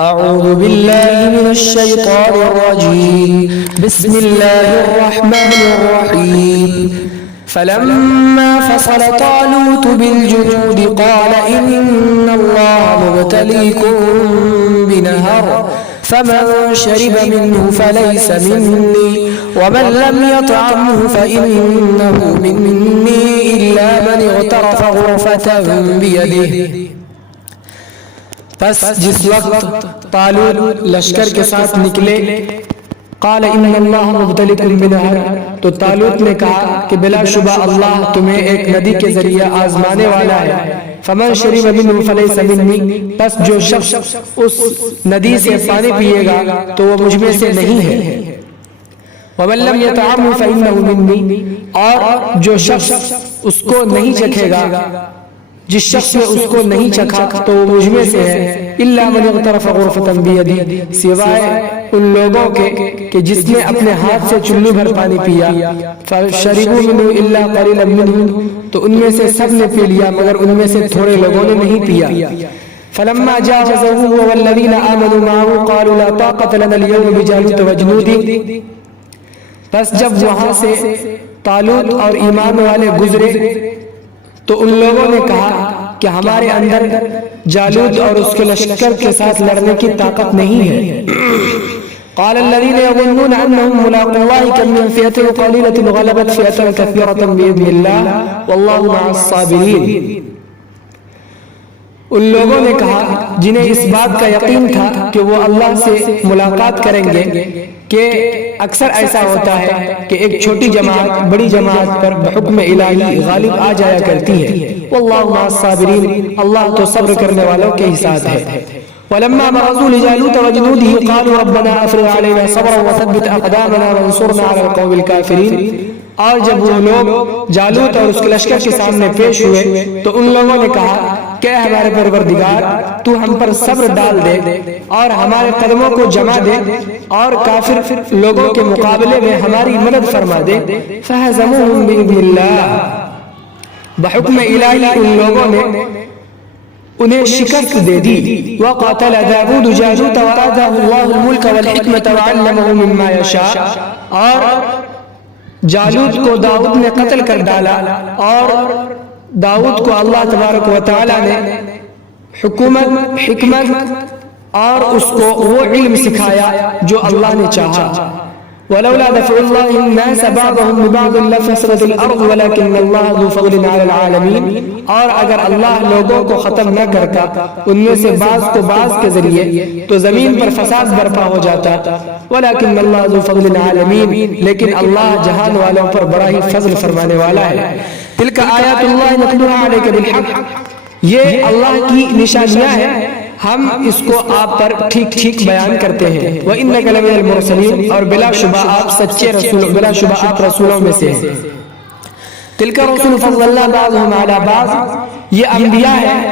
أعوذ بالله من الشيطان الرجيم بسم الله الرحمن الرحيم فلما فصل طالوت بالجنود قال إن الله مبتليكم بنهر فمن شرب منه فليس مني ومن لم يطعمه فإنه مني إلا من اغترف غرفة بيده. پس جس وقت طالوت لشکر کے ساتھ نکلے قال ان اللہ مبتلیکم بنہر، تو طالوت نے کہا کہ بلا شبہ اللہ تمہیں ایک ندی کے ذریعے آزمانے والا ہے. فمن شرب منه فلیس منی، پس جو شخص اس ندی سے پانی پیے گا تو وہ مجھ میں سے نہیں ہے. ومن لم يطعمه فإنه منی، اور جو شخص اس کو نہیں چکھے گا، جس شخص نے اس کو نہیں چکھا تو وہ مجھ میں سے ہے. الا من اغترف غرفة بيده، سوائے ان لوگوں کے کہ جس نے اپنے ہاتھ سے چلو بھر پانی پیا. فشربوا منه الا قليلا منهم، تو ان میں سے سب نے پی لیا مگر ان میں سے تھوڑے لوگوں نے نہیں پیا. فلما جاوزه هو والذين آمنوا معه قالوا لا طاقة لنا اليوم بجالوت وجنوده، پس جب وہاں سے طالوت اور ایمان والے گزرے تو ان لوگوں نے کہا کہ ہمارے اندر جالوت اور اس کے لشکر کے ساتھ لڑنے کی طاقت نہیں ہے. قال الذين يظنون انهم ملاقو الله كم من فئة قليلة غلبت فئة كثيرة بإذن الله والله مع الصابرين. ان لوگوں نے کہا جنہیں اس بات کا یقین تھا کہ وہ اللہ سے ملاقات کریں گے کہ اکثر ایسا ہوتا ہے کہ ایک چھوٹی جماعت بڑی جماعت پر بحکم الہی غالب آ جایا کرتی ہے. واللہ مع الصابرین، اللہ تو صبر کرنے والوں کے ساتھ ہے. ولما برزوا لجالوت وجنوده قالوا ربنا افرغ علينا صبرا وثبت اقدامنا وانصرنا على القوم الكافرين. اور جب وہ لوگ جالوت اور اس کے لشکر کے سامنے پیش ہوئے تو ان لوگوں نے کہا کہ ہمارے پروردگار تو ہم پر صبر ڈال دے اور ہمارے قدموں کو جما دے اور کافر لوگوں کے مقابلے میں ہماری مدد فرما دے. فہزموہم بإذن اللہ، بحکم الہی ان لوگوں نے انہیں شکست دے دی. وقاتل داود جالوت وآتاه الله الملك والحکمة وعلمه مما يشاء، اور جالوت کو داؤد نے قتل کر ڈالا اور داؤد کو اللہ تبارک و تعالی نے حکمت اور اس کو وہ علم سکھایا جو اللہ نے چاہا. ولولا دفع الله الناس بعضهم ببعض لفسدت الارض ولكن الله ذو فضل على العالمين، اور اگر اللہ لوگوں کو ختم نہ کرتا ان میں سے بعض کو بعض کے ذریعے تو زمین پر فساد برپا ہو جاتا. ولكن الله ذو فضل العالمين، لیکن اللہ جہان والوں پر بڑا ہی فضل فرمانے والا ہے. تلك آیات اللہ نتلوها عليك بالحق، یہ اللہ کی نشانیاں ہیں، ہم اس کو آپ پر ٹھیک ٹھیک بیان کرتے ہیں. وَإِنَّكَ لَمِنَ الْمُرْسَلِينَ، اور بلا شبہ آپ سچے رسول، بلا شبہ آپ رسولوں میں سے ہیں. تِلْكَ رُسُلُ فَضَّلْنَا بَعْضَهُمْ عَلَى بَعْضٍ، یہ انبیاء ہیں،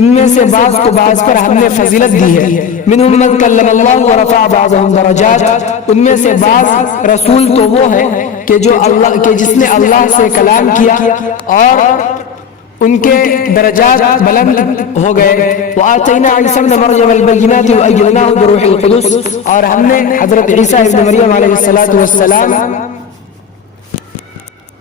ان میں سے بعض کو بعض پر ہم نے فضیلت دی ہے. مِنْهُمْ مَنْ كَلَّمَ اللَّهُ وَرَفَعَ بَعْضَهُمْ دَرَجَاتٍ، ان میں سے بعض رسول تو وہ ہے کہ جس نے اللہ سے کلام کیا اور ان کے درجات بلند ہو گئے. وآتینا عیسی ابن مریم البینات وأیدناہ بروح القدس، اور ہم نے حضرت عیسیٰ ابن مریم علیہ السلام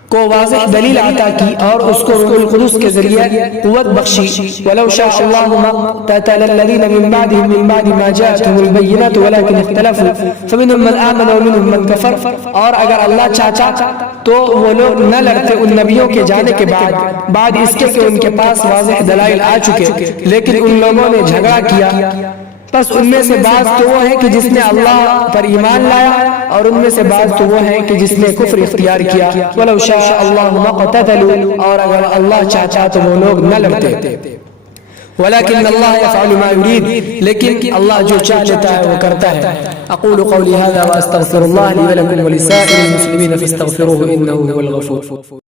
کو واضح دلیل عطا کی اور اس کو روح القدس کے ذریعے قوت بخشی. ولو شاء اللہ ما اقتتل الذین من بعدهم من بعد ما جاءتهم البینات ولكن اختلفوا فمنهم من آمن ومنهم من کفر، اور اگر اللہ چاہتا تو وہ لوگ نہ لڑتے ان نبیوں کے جانے کے بعد اس کے کہ ان کے پاس واضح دلائل آ چکے، لیکن ان لوگوں نے جھگڑا کیا. بس ان میں سے بعض تو وہ ہے کہ جس نے اللہ پر ایمان لایا اور ان میں سے بعض تو وہ ہے کہ جس نے کفر اختیار کیا. وَلَوْ شَاءَ اللَّهُ مَا اقْتَتَلُوا، اور اگر اللہ چاہتا تو وہ لوگ نہ لڑتے. وَلَكِنَّ اللَّهَ يَفْعَلُ مَا يُرِيدُ، لیکن اللہ جو چاہ لیتا ہے وہ کرتا ہے. أقول قولي هذا وأستغفر الله لي ولكم ولسائر المسلمين فاستغفروه إنه هو الغفور.